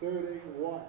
13 White.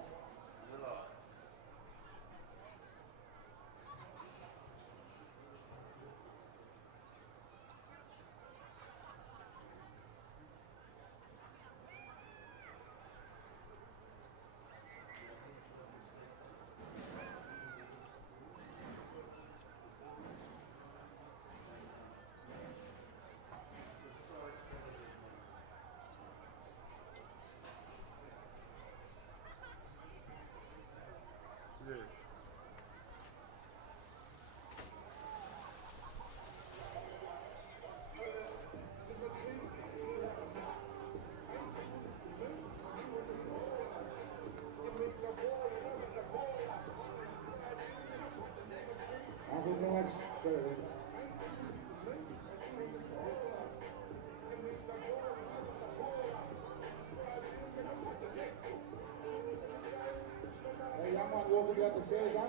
Hey, young one walking down the stairs, huh?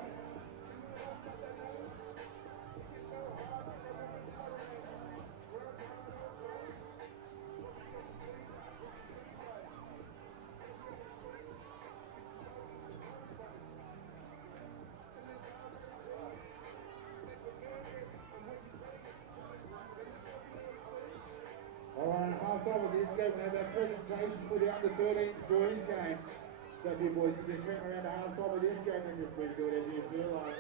All right, half time of this game, we have our presentation for the under-13 boys game. So if you boys can just hang around the half time of this game and just do whatever you feel like.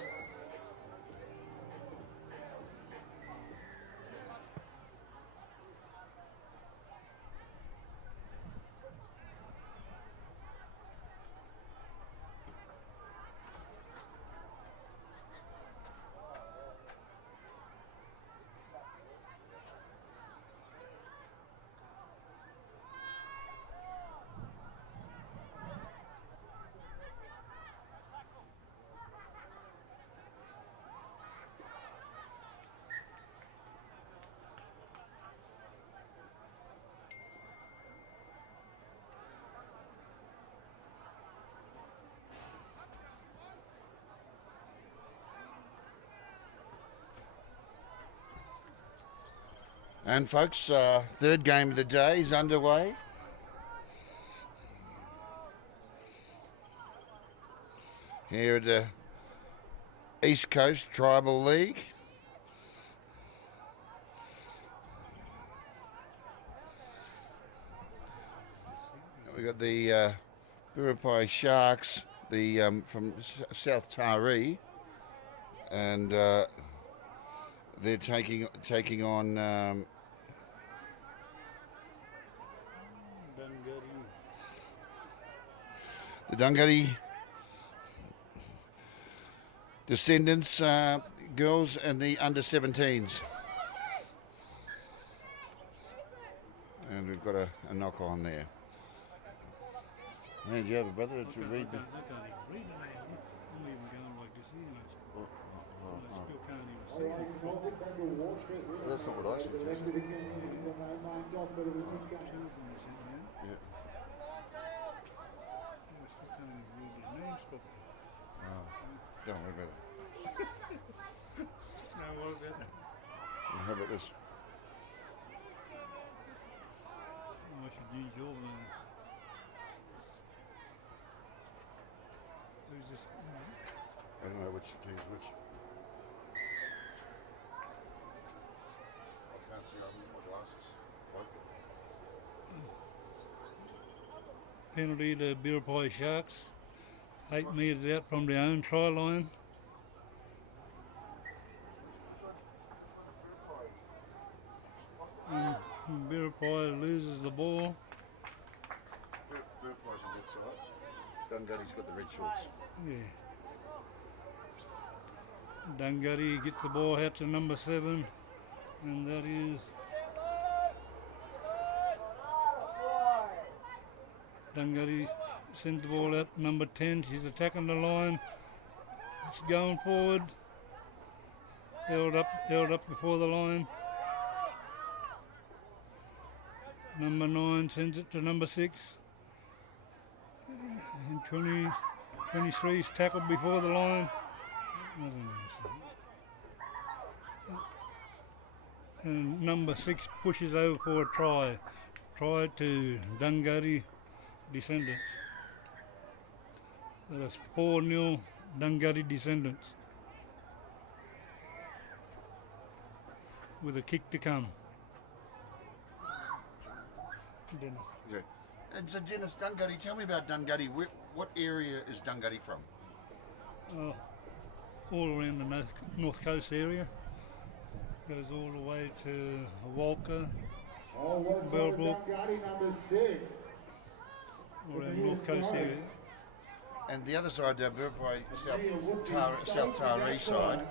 And folks, third game of the day is underway. Here at the East Coast Tribal League. We got the Biripi Sharks, the from South Taree, and they're taking on the Dunghutti Descendants girls and the under-17s. And we've got a knock on there. And do you have a brother to read the... I can't even read the name. I'm even going like this here. I still can't even see it. That's not what I suggested. Two of them are sent me out. Yeah. I still can't even read their names properly. Oh, don't worry about it. No, what about that? Well, how about this? I should use your name. Who's this? I don't know which team's which. I can't see. I haven't got my glasses. Penalty to Biripi Sharks. 8 metres out from their own try line. And Biripi loses the ball. Biripi's on that side. Dunghutti's got the red shorts. Yeah. Dunghutti gets the ball out to number 7, and that is Dunghutti sends the ball out to number 10. She's attacking the line. It's going forward. Held up before the line. Number 9 sends it to number 6. And 23 is tackled before the line. And number 6 pushes over for a try. Try to Dunghutti Descendants. That's 4-0 Dunghutti Descendants. With a kick to come. Dennis. Yeah. And so, Dennis, Dunghutti, tell me about Dunghutti. What area is Dunghutti from? All around the north coast area. Goes all the way to Walker, Bellbrook, Number 6. all around the north coast area. And the other side, Biripi, South Taree side.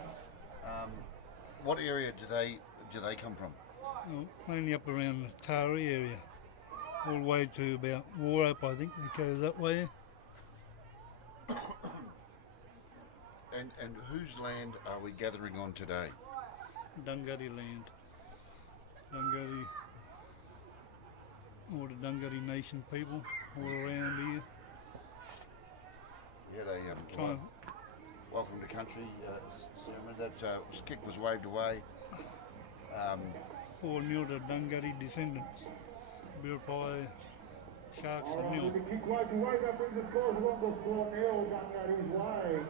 What area do they come from? Mainly up around the Taree area. All the way to about Warrup, I think they go that way. And whose land are we gathering on today? Dunghutti land. Dunghutti, all the Dunghutti Nation people all around here. We had a welcome to country ceremony. That kick was waved away. 4-0 to Dunghutti Descendants. Biripi Sharks a nil. The kick waved away, that brings the scores along to 4-0 Dunghutti's way.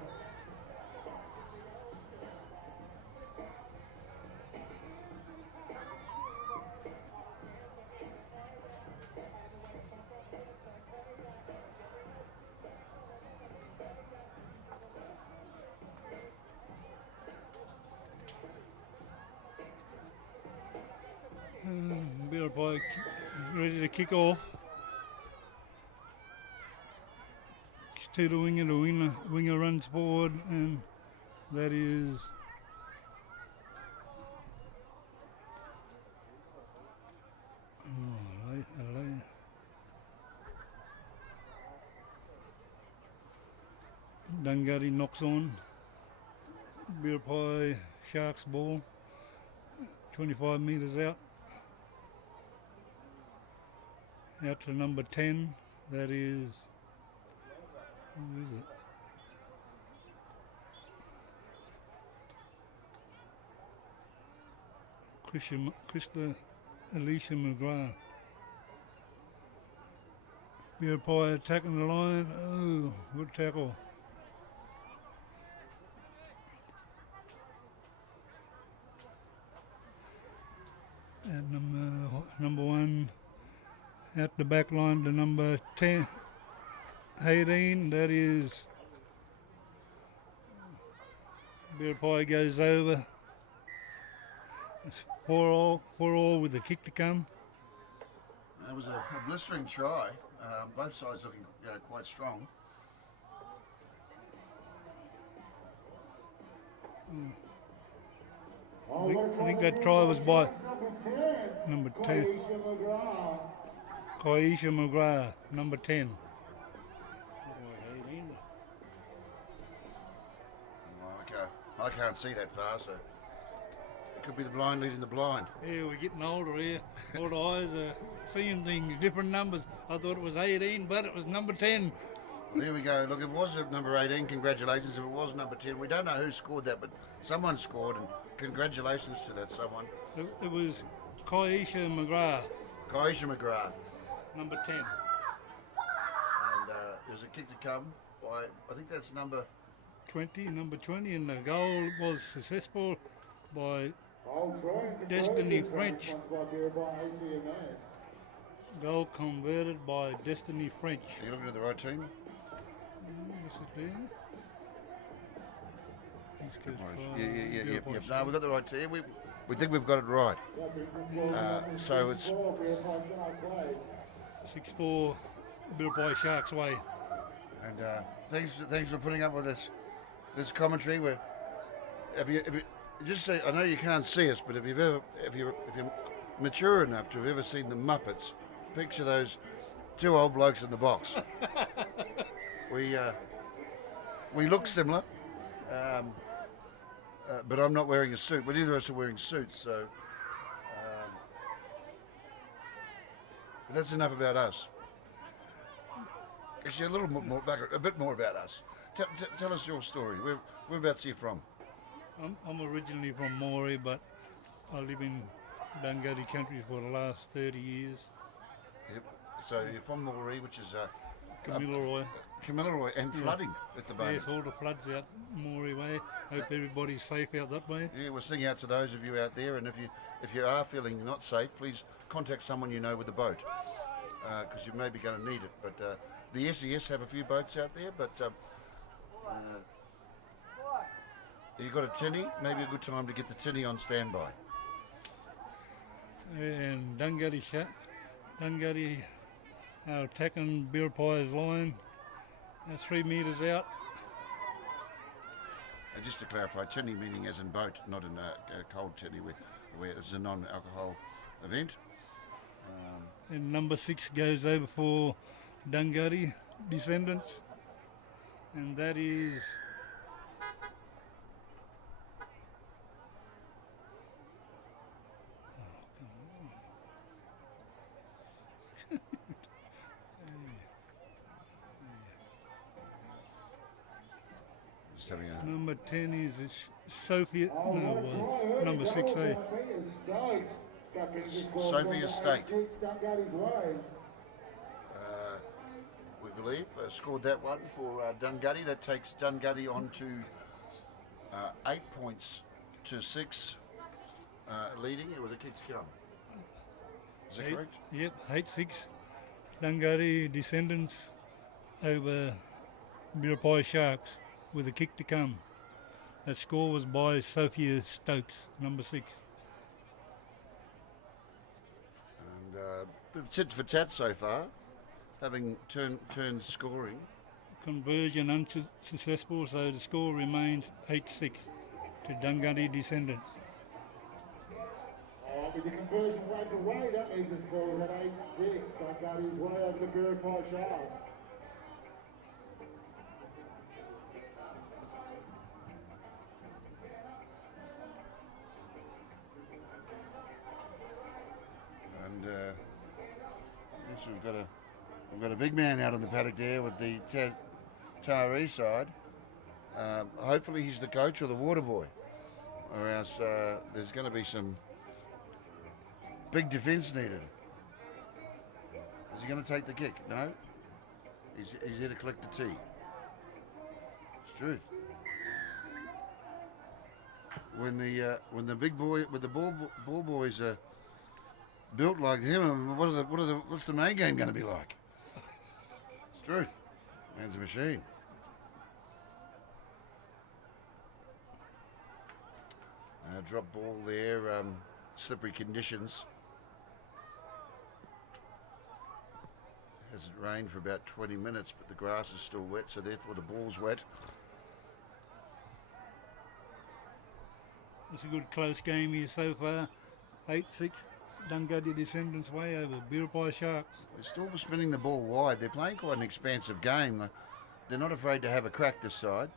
Biripi ready to kick off. To the winger runs forward, and that is Dunghutti knocks on. Biripi Sharks ball, 25 metres out to number 10. That is, who is it? Krista Alicia McGrath. Biripi attacking the line. Oh, good tackle. At number 1, at the back line to number 18, that is Biripi goes over. It's 4-all with the kick to come. That was a blistering try. Both sides looking quite strong. I think that try was by number 2. Kaisha McGrath, number 10. I can't see that far, so it could be the blind leading the blind. Yeah, we're getting older here. All the eyes are seeing things, different numbers. I thought it was 18, but it was number 10. Well, there we go. Look, if it was number 18, congratulations. If it was number 10, we don't know who scored that, but someone scored, and congratulations to that someone. It was Kaisha McGrath. Kaisha McGrath. Number 10. And there's a kick to come by, I think that's number 20, and the goal was successful by Destiny French. Goal converted by Destiny French. Are you looking at the right team? Is it there? Yeah. No, we've got the right team. We think we've got it right. So it's 6-4 Biripi Sharks way. And thanks for putting up with this commentary. If you just say, I know you can't see us, but if you're mature enough to have ever seen the Muppets, picture those two old blokes in the box. We look similar, but I'm not wearing a suit. But neither of us are wearing suits, so but that's enough about us. Actually, a bit more about us. Tell us your story. Whereabouts are you from? I'm originally from Moree, but I live in Dunghutti country for the last 30 years. Yep. So you're from Moree, which is Kamilaroi. Kamilaroi, and flooding at the moment. Yes, all the floods out Moree way. Hope everybody's safe out that way. Yeah, we're singing out to those of you out there, and if you are feeling not safe, please contact someone you know with a boat, because you may be going to need it. But the SES have a few boats out there, but you got a tinny, maybe a good time to get the tinny on standby. And Dunghutti are attacking Biripi's line. 3 metres out. And just to clarify, tinny meaning as in boat, not in a cold tinny where it's a non-alcohol event. And number 6 goes over for Dunghutti Descendants. And that is Just having a number 10 is Sophia. No, number 6, eh? Sophia State. We believe scored that one for Dunghutti. That takes Dunghutti on to 8 points to 6, leading with a kick to come. Is that correct? Yep, 8-6. Dunghutti Descendants over Biripi Sharks with a kick to come. That score was by Sophia Stokes, number 6. And bit of tit for tat so far, having turns scoring. Conversion unsuccessful, so the score remains 8-6 to Dunghutti Descendants. With the conversion went away, that leaves the score at 8-6. Dunghutti way over the Biripi Sharks. And yes, we've got a big man out on the paddock there with the Taree side. Hopefully he's the coach or the water boy, or else there's going to be some big defence needed. Is he going to take the kick? No. He's here to collect the tee. It's truth. When the big boy with the ball boys are built like him, what's the main game going to be like? It's truth. Man's a machine. Drop ball there. Slippery conditions. Hasn't rained for about 20 minutes, but the grass is still wet, so therefore the ball's wet. It's a good close game here so far. 8-6, Dunghutti Descendants way over Biripi Sharks. They're still spinning the ball wide. They're playing quite an expansive game. They're not afraid to have a crack this side.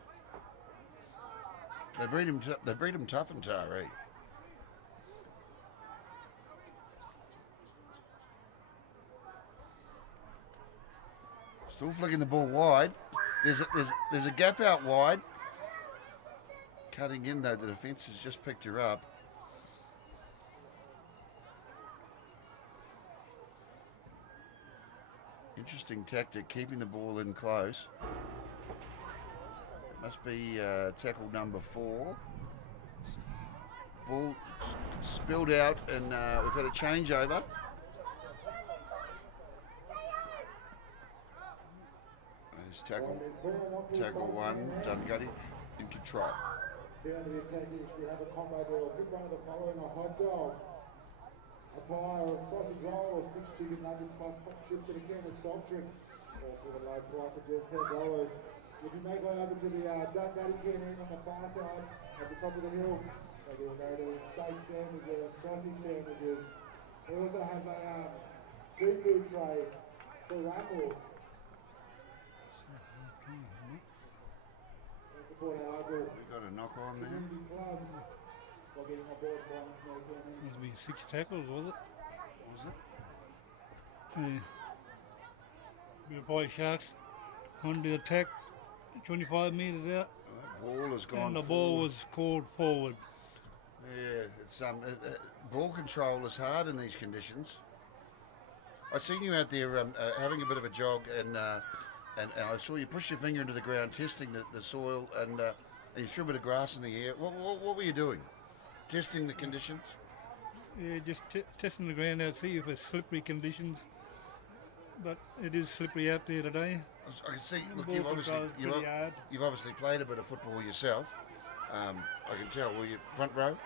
They breed them tough in Taree. Still flicking the ball wide. There's a gap out wide. Cutting in though, the defence has just picked her up. Interesting tactic, keeping the ball in close. Must be tackle number 4. Ball spilled out, and we've had a changeover. There's tackle 1, Dunghutti in control. Down to the attack, we have a combo there. Pick one of the following: a hot dog, a pie, or a sausage roll, or 6 chicken nuggets plus chips, and again a soft drink. Also at a low price of just $10. If you make way over to the Dunghutti canteen on the far side at the top of the hill, they will go to steak sandwiches, sausage sandwiches. We also have a seafood tray for raffle. We got a knock on there. Must be 6 tackles, was it? Was it? Yeah. Biripi Sharks on the attack, 25 metres out. That ball has gone And the forward. ball was called forward. Yeah, it's ball control is hard in these conditions. I seen you out there having a bit of a jog, and I saw you push your finger into the ground, testing the soil, and you threw a bit of grass in the air. What were you doing? Testing the conditions? Yeah, just testing the ground out, see if it's slippery conditions. But it is slippery out there today. I can see. Look, Ball control's pretty hard. you've obviously played a bit of football yourself. I can tell. Were you front row?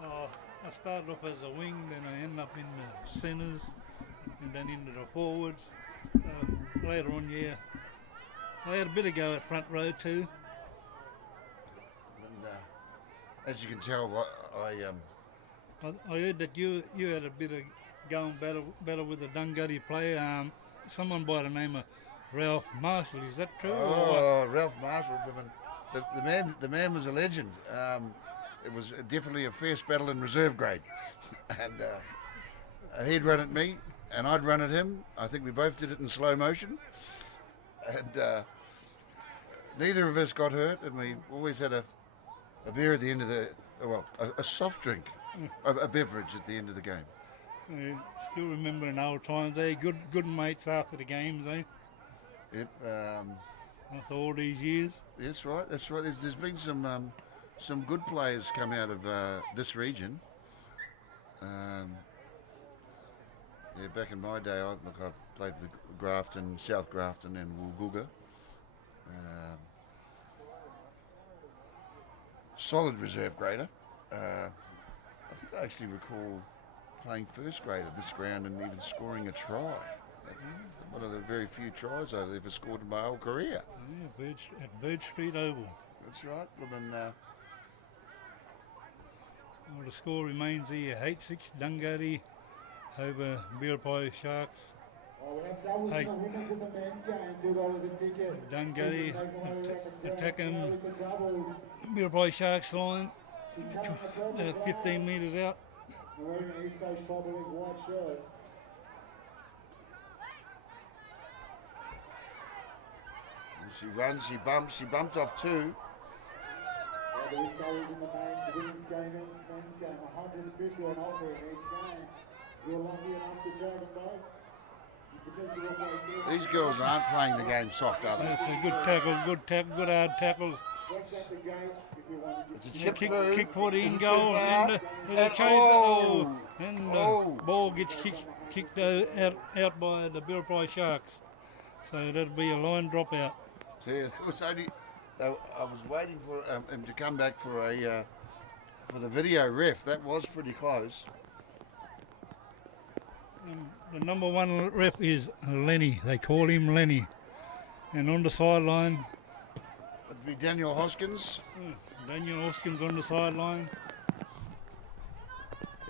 I started off as a wing, then I ended up in the centres, and then into the forwards. Later on, yeah, I had a bit of go at front row too. And as you can tell, I heard that you had a bit of going battle with a Dunghutti player, someone by the name of Ralph Marshall. Is that true? Oh, Ralph Marshall, the man was a legend. It was definitely a fierce battle in reserve grade, and he'd run at me, and I'd run at him. I think we both did it in slow motion, and neither of us got hurt, and we always had a beer at the end of a soft drink, a beverage at the end of the game. Yeah, still remembering old times, eh? Good mates after the games, eh? Yep. After all these years. That's right. There's been some good players come out of this region. Yeah, back in my day, I played for Grafton, South Grafton, and Woolgoolga. Solid reserve grader. I think I actually recall playing first grade at this ground and even scoring a try. One of the very few tries I've ever scored in my whole career. Yeah, at Bird Street Oval. That's right. Well, the score remains here, 8-6 Dunghutti over Biripi Sharks. 8. Dunghutti attacking Biripi Sharks line, 15 metres out. She runs, she bumped off two. These girls aren't playing the game soft, are they? That's a good hard tackles. It's a chip kick for the in goal, and the chase. And the ball gets kicked out by the Biripi Sharks. So that'll be a line dropout. So yeah, I was waiting for him to come back for the video ref. That was pretty close. The number one ref is Lenny. They call him Lenny. And on the sideline, it'd be Daniel Hoskins. Daniel Hoskins on the sideline.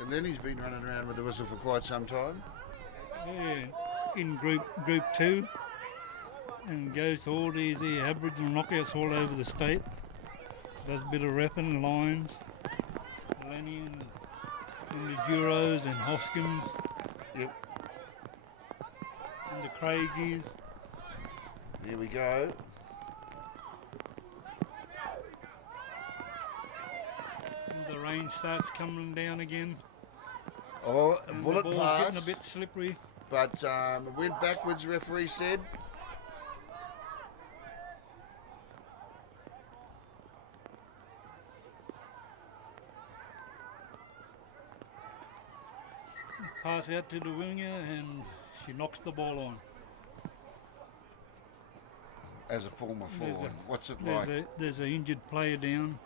And Lenny's been running around with the whistle for quite some time. Yeah, in group 2. And goes to all these Aboriginal knockouts all over the state. Does a bit of reffing, lines. Lenny and the Duros and Hoskins. Yep. And the Craigies. Here we go. And the rain starts coming down again. Oh, a and bullet the ball's pass. getting a bit slippery. But it went backwards, referee said. Pass out to the winger and she knocks the ball on. As a former forward, what's it like? There's an injured player down.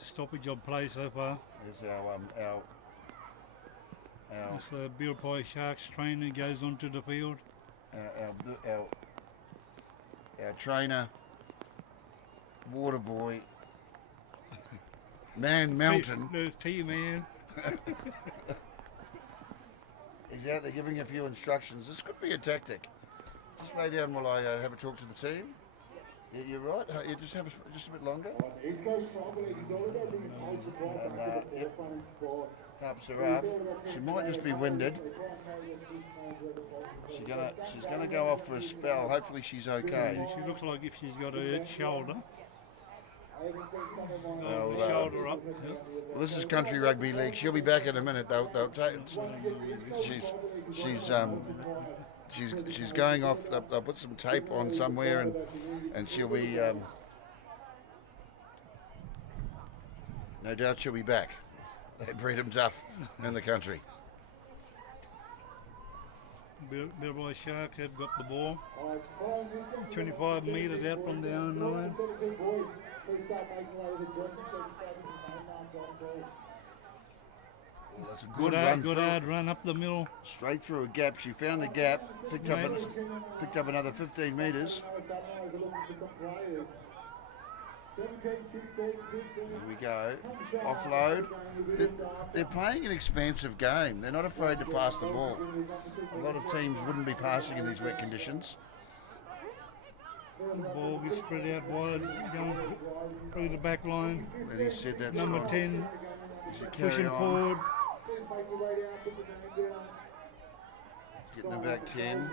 Stoppage of play so far. There's our This Biripi Sharks trainer goes onto the field. Our trainer, water boy, Man Mountain. The T-man. He's out there giving a few instructions. This could be a tactic. Just lay down while I have a talk to the team. You're right. You just have just a bit longer. Helps her up. She might just be winded. She's gonna go off for a spell. Hopefully she's okay. She looks like if she's got a hurt shoulder. Shoulder up. Well, this is Country Rugby League. She'll be back in a minute. They'll take. She's she's going off. They'll put some tape on somewhere, and she'll be no doubt she'll be back. They breed them tough in the country. Biripi Sharks have got the ball. 25 metres out from the own line. Well, that's a good run. Good hard run up the middle. Straight through a gap. She found a gap, picked up another 15 metres. Here we go. Offload. They're playing an expansive game. They're not afraid to pass the ball. A lot of teams wouldn't be passing in these wet conditions. The ball gets spread out wide, going through the back line. And he said that's Number gone. 10 He said carry pushing on. forward. Getting them back 10.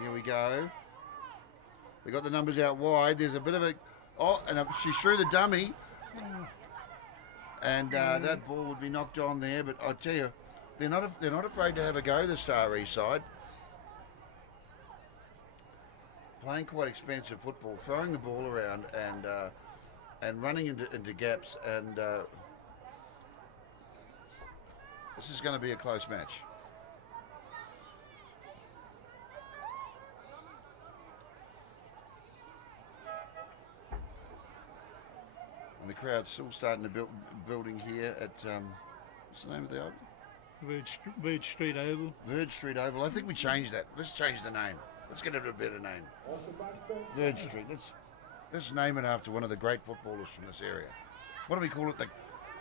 Here we go. They got the numbers out wide. There's a bit of a... Oh, and she threw the dummy. And that ball would be knocked on there. But I tell you, they're not afraid to have a go, the Taree side. Playing quite expensive football, throwing the ball around and running into gaps. And this is going to be a close match. And the crowd's still starting to building here at what's the name of the oval? Verge Street Oval. Verge Street Oval. I think we changed that. Let's change the name. Let's get it a better name. Verge Street. Let's name it after one of the great footballers from this area. What do we call it?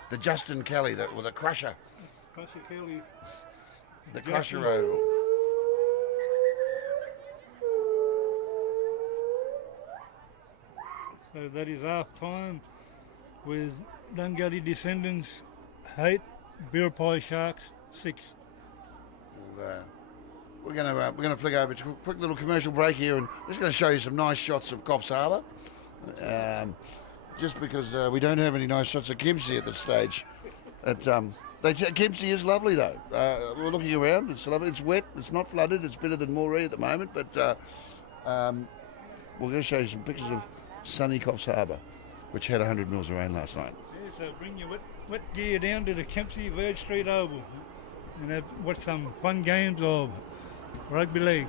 The Justin Kelly, or the Crusher. Crusher Kelly. The Crusher Oval. So that is half time with Dunghutti Descendants 8, Biripi Sharks 6. We're going to flick over to a quick little commercial break here, and just going to show you some nice shots of Coffs Harbour. Just because we don't have any nice shots of Kempsey at this stage. Kempsey is lovely though. We're looking around. It's lovely. It's wet. It's not flooded. It's better than Moree at the moment. But we're going to show you some pictures of sunny Coffs Harbour, which had 100 mils of rain last night. Yeah, so bring your wet gear down to the Kempsey Verge Street Oval and watch some fun games of rugby league.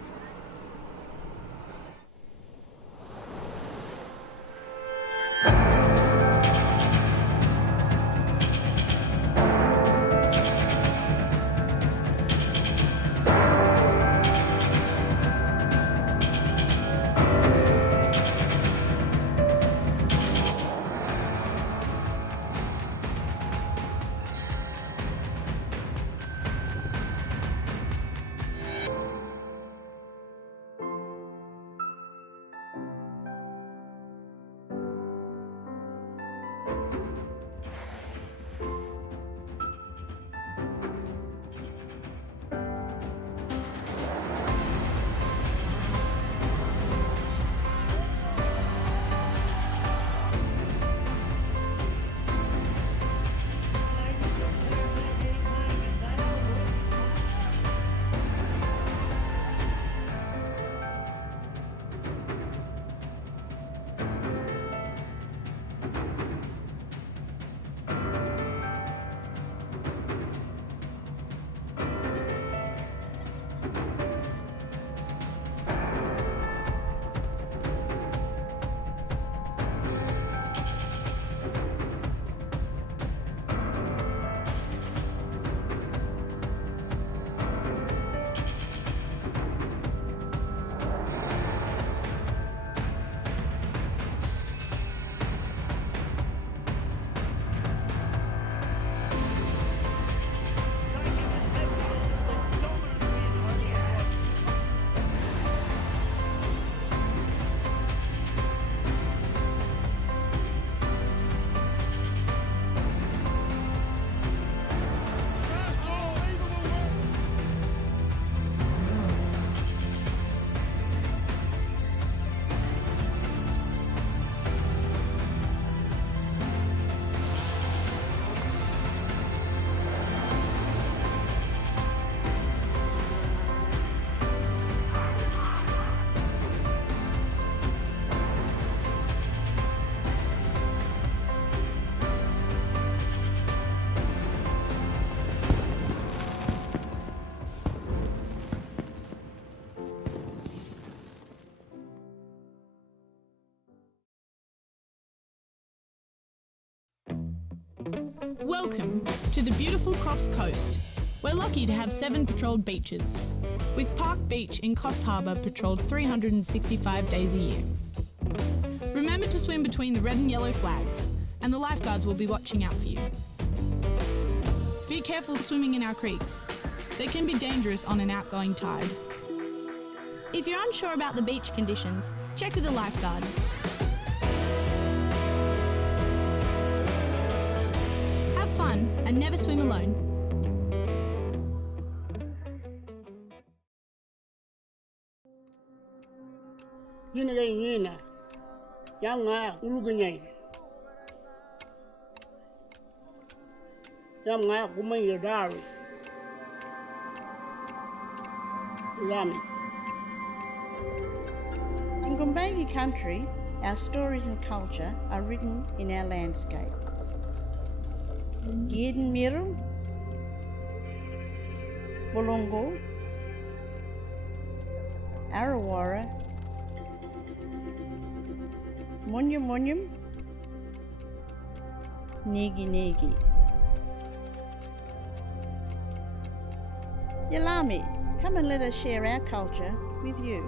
Welcome to the beautiful Crofts Coast. We're lucky to have 7 patrolled beaches, with Park Beach in Coffs Harbour patrolled 365 days a year. Remember to swim between the red and yellow flags, and the lifeguards will be watching out for you. Be careful swimming in our creeks. They can be dangerous on an outgoing tide. If you're unsure about the beach conditions, check with a lifeguard. Have fun and never swim alone. In Gumbayi country, our stories and culture are written in our landscape. Giden Miru, Bolongo, Arawara, Munyum Munyum, Negi Negi. Yalami, come and let us share our culture with you.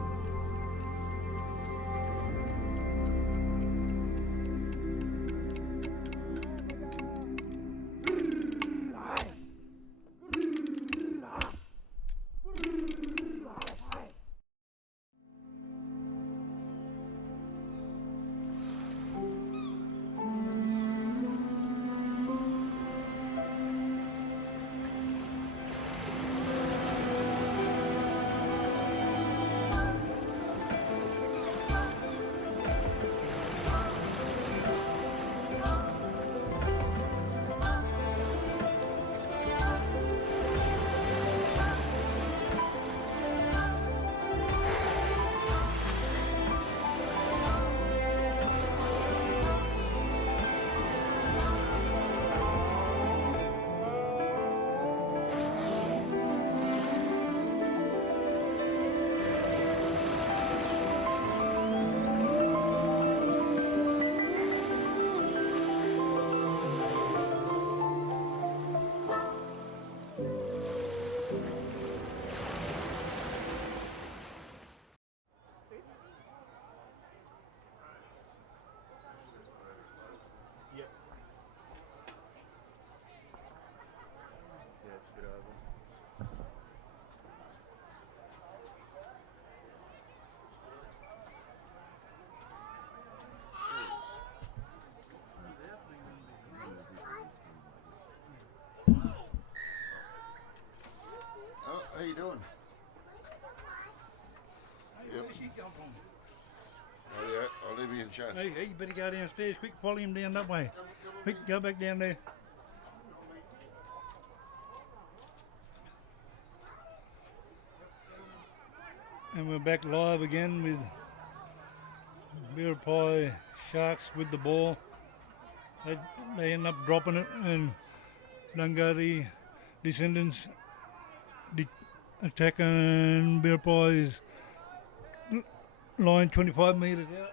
How you doing? Hey, where's she come from? Oh yeah, I'll leave you in charge. Hey, you better go downstairs. Quick, follow him down that way. Quick, go back down there. And we're back live again with Biripi Sharks with the ball. They end up dropping it, and Dunghutti Descendants attacking Biripi's line 25 metres out.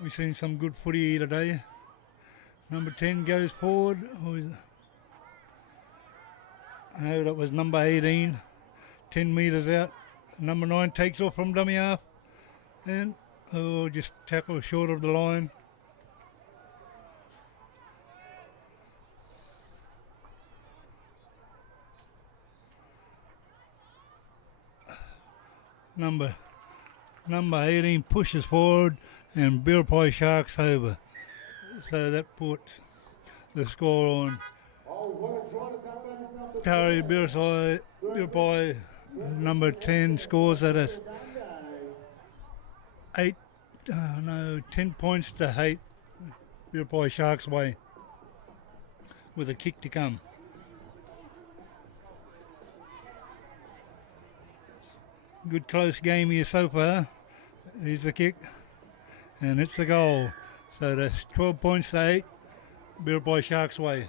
We've seen some good footy here today. Number 10 goes forward. No, that was number 18, 10 metres out. Number 9 takes off from dummy half and just tackle short of the line. Number 18 pushes forward and Biripi Sharks over. So that puts the score on Taree Biripi, number 10 scores at us 10 points to 8 Biripi Sharks way with a kick to come. Good close game here so far. Here's the kick and it's a goal. So that's 12 points to 8 Biripi Sharks way.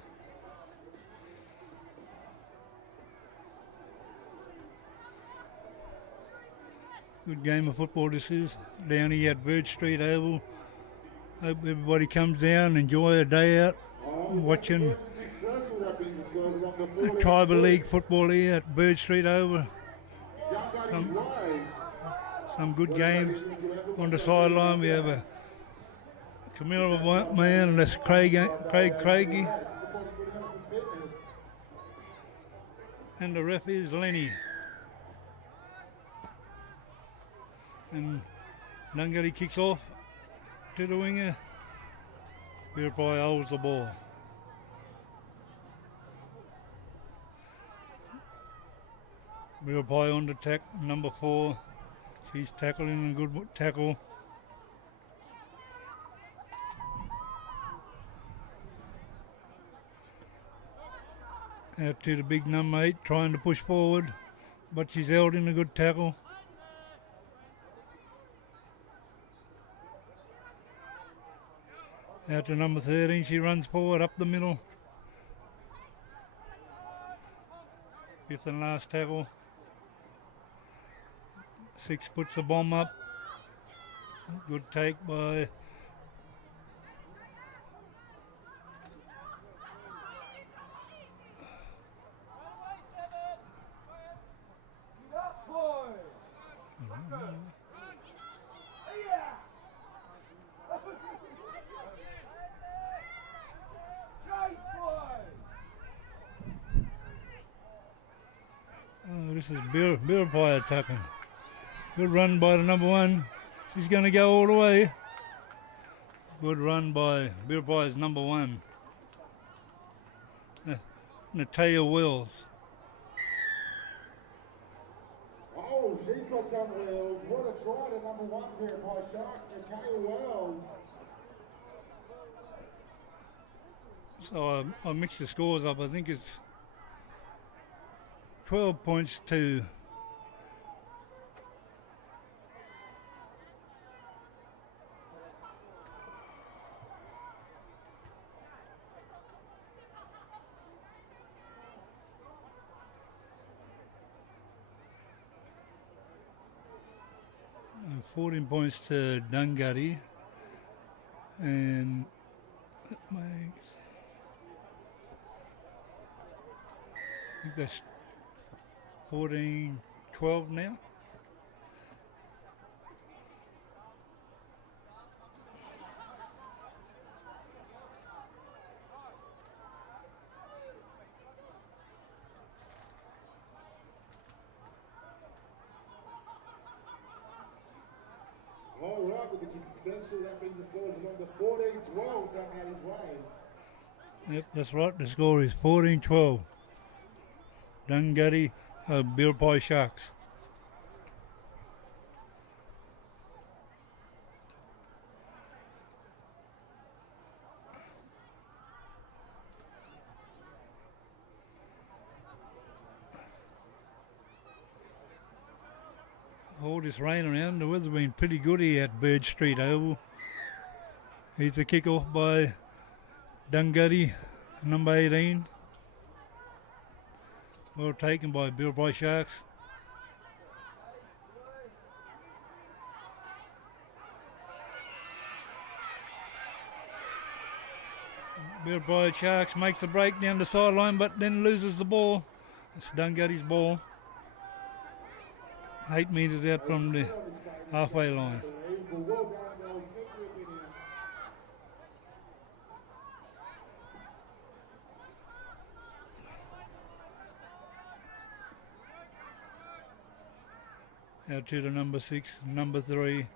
Good game of football this is, down here at Bird Street Oval Hope everybody comes down, enjoy a day out watching the Tribal League football here at Bird Street Oval. Some good games. On the sideline we have a Camilla man, and that's Craig Craigie. And the ref is Lenny. And Dunghutti kicks off to the winger. Biripi holds the ball. Biripi on the number 4. She's tackling a good tackle. Out to the big number 8, trying to push forward, but she's held in a good tackle. Out to number 13, she runs forward up the middle. 5th and last tackle. 6 puts the bomb up. Good take by this is Biripi attacking. Good run by the number 1. She's going to go all the way. Good run by Biripi's number 1. Natalia Wells. Oh, she's got some wheels. What a try to number 1 here by Sharks, Natalia Wells. So I mixed the scores up. I think it's 12 points to 14 points to Dunghutti, and that makes, I think that's 14-12 now. All right, with the kick successful, that brings the scores along to 14-12 Dunghatti's way. Yep, that's right. The score is 14-12. Dunghutti, Biripi Sharks. All this rain around, the weather's been pretty good here at Bird Street Oval. Here's the kick-off by Dunghutti, number 18. Well taken by Biripi Sharks. Biripi Sharks makes the break down the sideline, but then loses the ball. It's Dunghutti's ball. 8 metres out from the halfway line. Out to the number 6, number 3.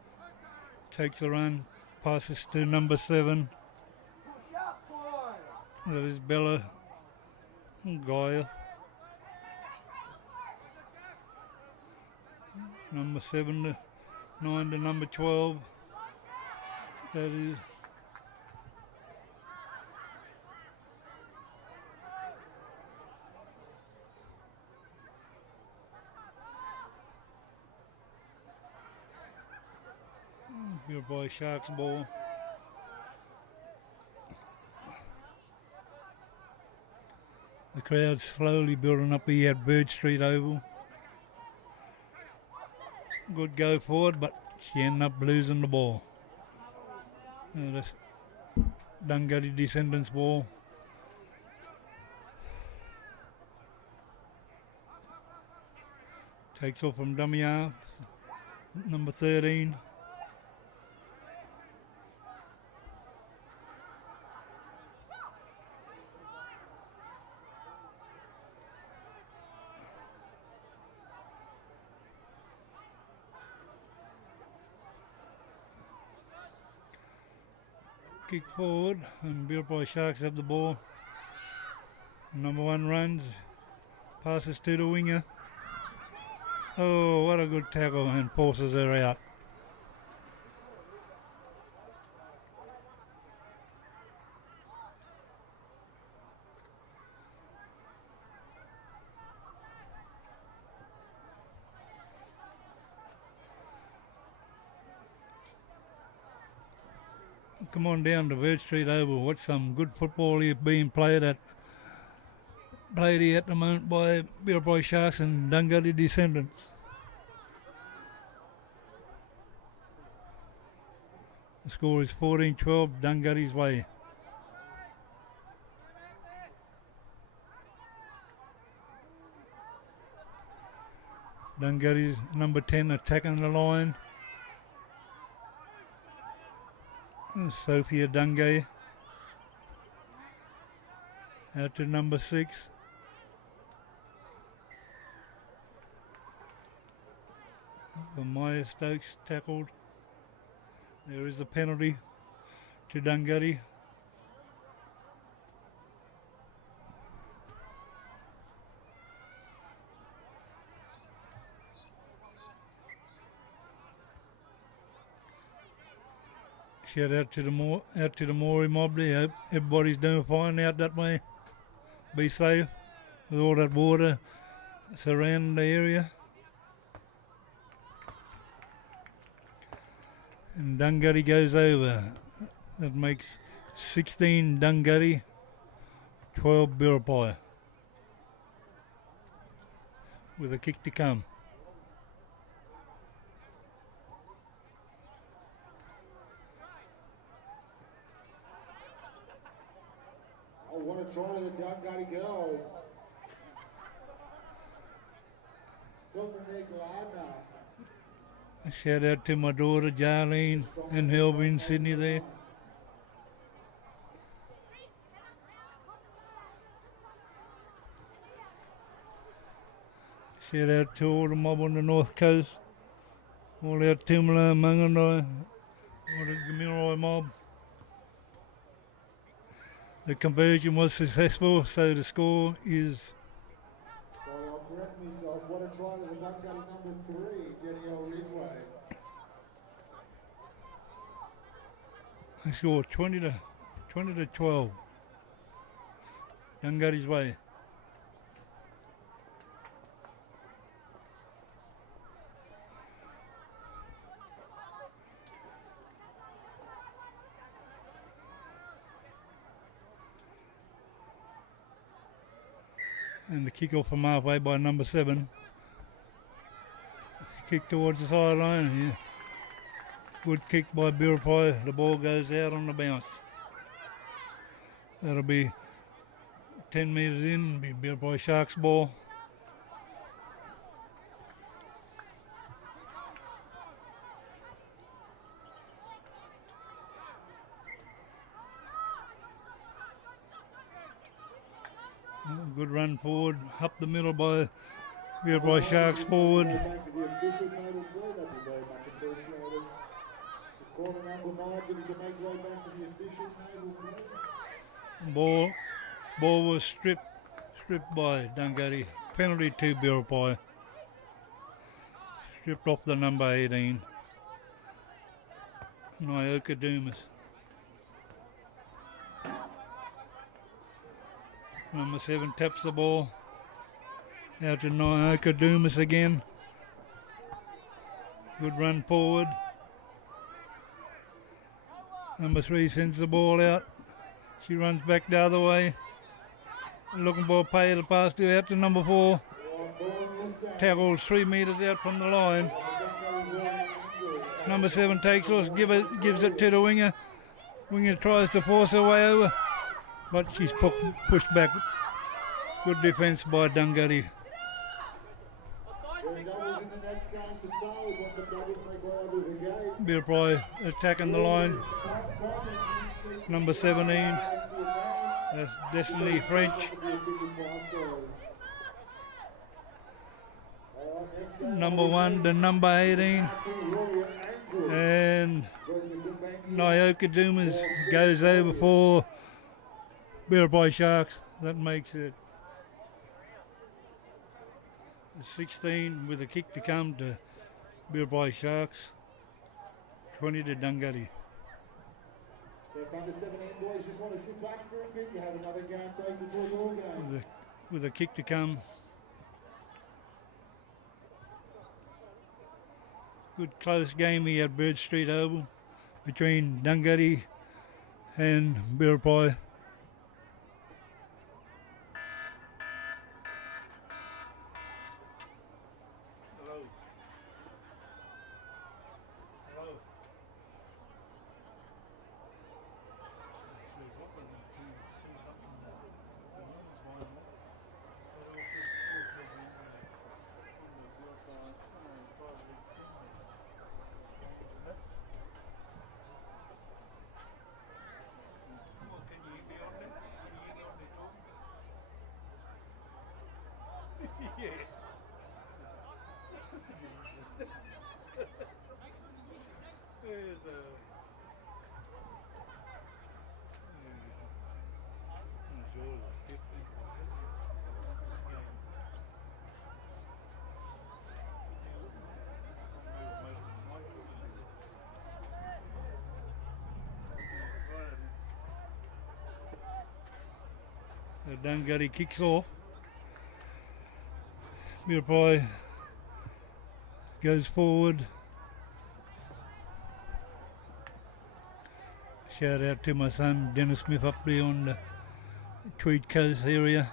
Takes a run, passes to number 7. That is Bella Goliath. Number 7 to 9 to number 12. That is Biripi Sharks ball. The crowd's slowly building up here at Bird Street Oval. Good go forward, but she ended up losing the ball. That's Dunghutti Descendants ball. Takes off from dummy half, number 13. Kick forward and Biripi Sharks have the ball. Number 1 runs, passes to the winger. Oh, what a good tackle, and forces her out. Come on down to Bird Street Oval. Watch some good football here being played here at the moment by Biripi Sharks and Dunghutti Descendants. The score is 14-12, Dunghutti's way. Dunghutti's number 10 attacking the line. Sophia Dungay out to number 6. Maya Stokes tackled. There is a penalty to Dunghutti. Shout out to the Maori mob there. Hope everybody's doing fine out that way. Be safe with all that water surrounding the area. And Dunghutti goes over. That makes 16 Dunghutti, 12 Biripi. With a kick to come. What a try to the Dunghutti girls. Dominique Lardner. A shout out to my daughter Jarlene and Helby in Sydney there. Shout out to all the mob on the north coast. All our Timala, Mangandai, all the Gamilaroi mob. The conversion was successful, so the score is. Sorry, I'll correct myself. What a try to the Dunghutti number 3, Danielle Ridgway. The score 20 to 12. Dunghutti's way. And the kick off from halfway by number 7. Kick towards the sideline. Yeah. Good kick by Biripi. The ball goes out on the bounce. That'll be 10 metres in. Be Biripi Sharks ball. Good run forward, up the middle by Biripi Sharks forward. Ball was stripped by Dunghutti. Penalty to Biripi. Stripped off the number 18. Nyoka Dumas. Number 7 taps the ball out to Nyoka Dumas again. Good run forward. Number 3 sends the ball out. She runs back the other way. Looking for a pay to pass to out to number 4. Tackles 3 metres out from the line. Number 7 takes off, gives it to the winger. Winger tries to force her way over, but she's pushed back. Good defence by Dunghutti. Biripi attacking the line. Number 17. That's Destiny French. Number 1 to number 18. And Nyoka Dumas goes over for Biripi Sharks. That makes it 16 with a kick to come to Biripi Sharks. 20 to Dunghutti. So if under 17 boys just want to sit back for a bit, you have another game break before ball game. With a kick to come. Good close game here at Bird Street Oval between Dunghutti and Biripi. Dunghutti kicks off. Biripi goes forward. Shout out to my son Dennis Smith up there on the Tweed Coast area,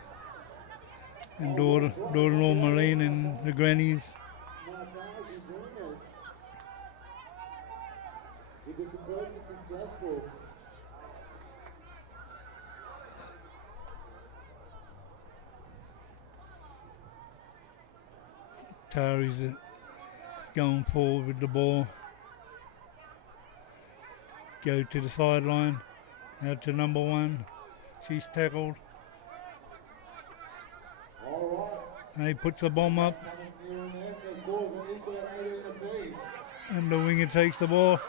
and daughter-in-law Marlene and the grannies. Taree's going forward with the ball. Go to the sideline. Out to number 1. She's tackled. He puts a bomb up. And the winger takes the ball.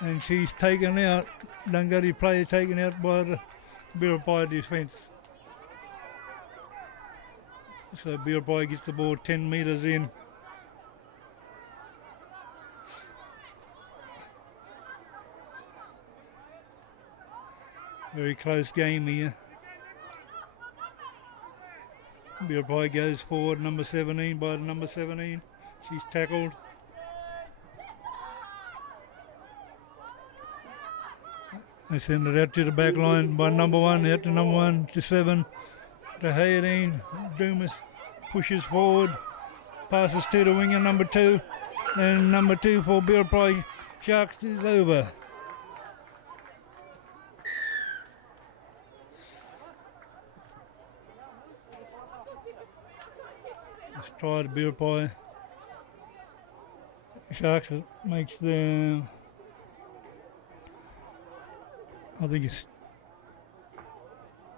And she's taken out. Dunghutti player taken out by the Biripi defence. So Biripi gets the ball 10 metres in. Very close game here. Biripi goes forward, number 17 by the number 17. She's tackled. They send it out to the back line by number 1, out to number 1 to 7. To 18, Dumas pushes forward, passes to the winger number 2, and number 2 for Biripi Sharks is over. Let's try the Biripi Sharks. It makes them, I think it's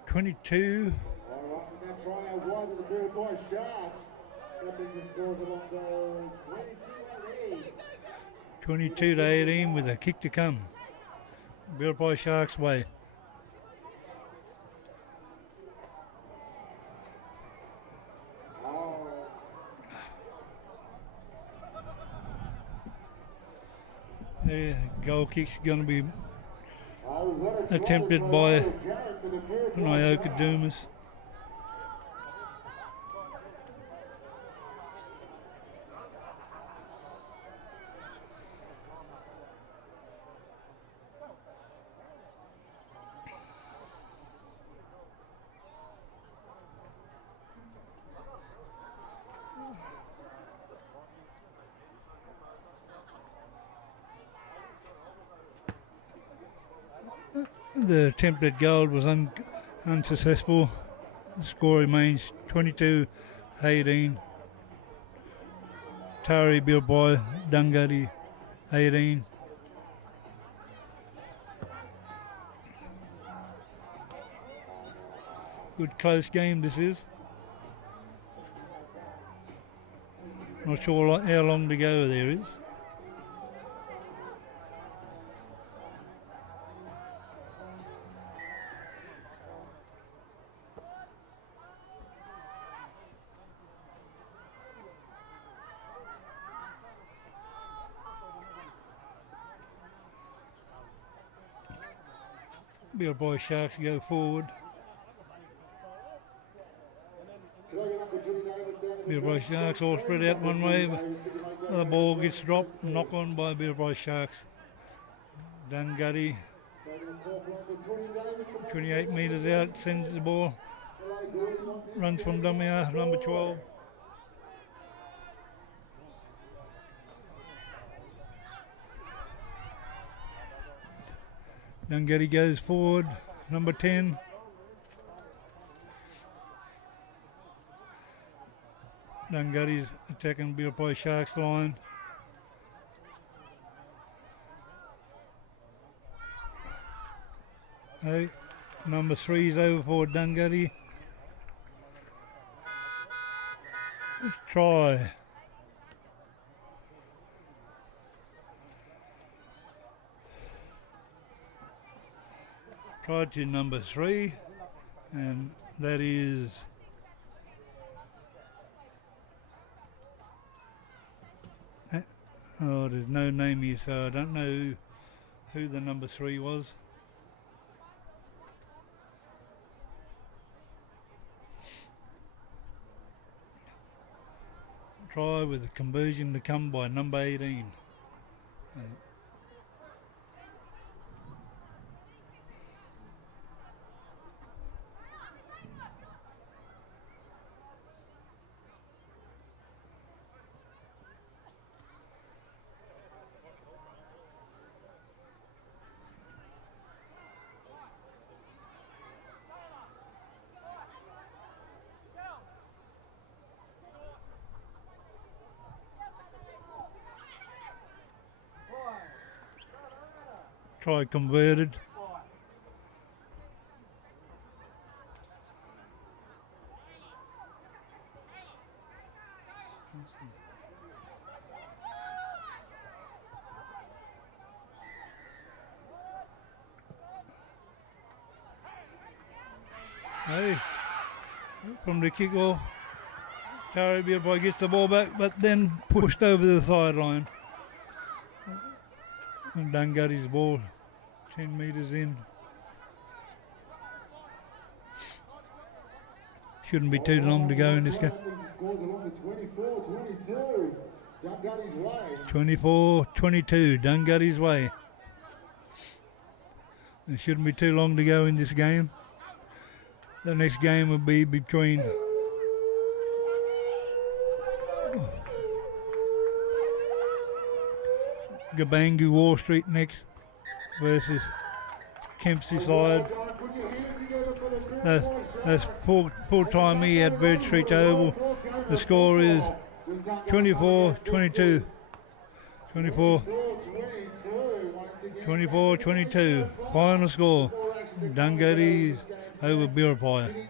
22. 22 to 18 with a kick to come. Biripi Sharks way. The goal kick's going to be attempted by Nyoka Dumas. The attempt at goal was unsuccessful. The score remains 22-18. Taree Biripi, Dunghutti 18. Good close game this is. Not sure how long to go there is. Biripi Sharks go forward. Biripi Sharks all spread out one way, but the ball gets dropped, knock on by Biripi Sharks. Dunghutti, 28 metres out, sends the ball, runs from dummy half, number 12. Dunghutti goes forward, number 10. Dunghutti's attacking Biripi Sharks line. Hey, number 3's over for Dunghutti. Try. Try to number 3, and that is oh, there's no name here, so I don't know who the number 3 was. Try with the conversion to come by number 18. And try converted. Hey, from the kick-off, Taree Biripi gets the ball back, but then pushed over the sideline. And Dunghutti's ball, 10 metres in. Shouldn't be too long to go in this game. 24-22, Dunghutti's way. It shouldn't be too long to go in this game. The next game will be between Gabangu Wall Street next versus Kempsey side. That's full time here at Bird Street Oval. The score is 24-22. 24-22. Final score. Dunghutti's over Biripi.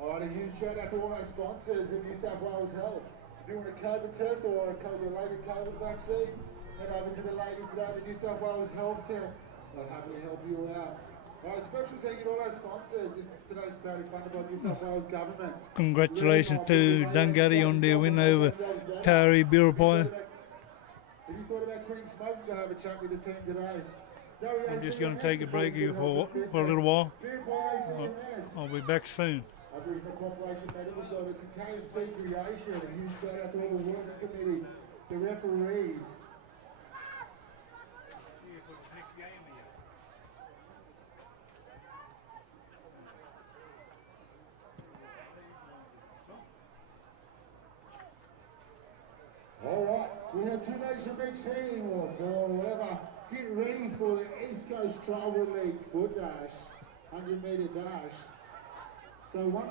Alright, a huge shout out to all our sponsors in New South Wales Health. If you want a COVID test or your latest COVID vaccine, head over to the ladies today at the New South Wales Health Tent. They'll happily help you out. Alright, special thank you to all our sponsors. Today's party funded by New South Wales Government. Congratulations to Dunghutti on their win over Taree Biripi. If you thought about quitting smoking, go have a chat with the team today. I'm just going to take a break here for a little while. I'll be back soon. Aboriginal Corporation Medical Service and KMC Creation. A huge shout out to all the working committee, the referees. two ladies from each team, or for whatever, get ready for the East Coast Tribal League foot dash, 100 metre dash. So one